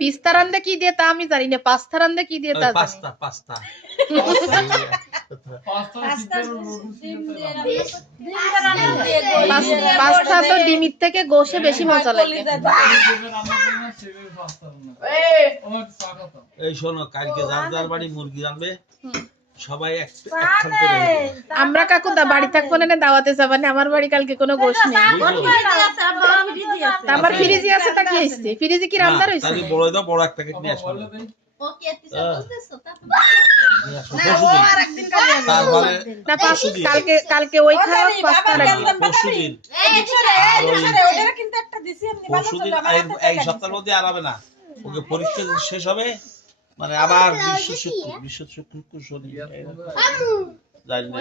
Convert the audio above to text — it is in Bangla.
পিস্তা রান্দে কি দিয়ে তা আমি জানি না, পাস্তা রান্দে কি দিয়ে তা জানি। পাস্তা তো ডিমের থেকে গোশে বেশি মজা লাগে। এই শোনো, কালকে যার বাড়ি মুরগি আনবে সবাই আমরা কাকু বাড়ি থাকবো না, দাওয়াতে যাবেন। আমার বাড়ি কালকে কোনো গোশ নেই। আমার ফ্রিজে আছে, তা কি হয়েছে? ফ্রিজে কি রান্না রয়েছে? বড় দাও, বড় এক প্যাকেট নিয়ে আসো। কালকে ওই খাওয়া পাস্তা রাখবে। পরশুদিন এই সপ্তাহের মধ্যে আর হবে না, ওকে পরীক্ষা শেষ হবে, মানে আবার বিশ্ব শুক্র শনি জানি না।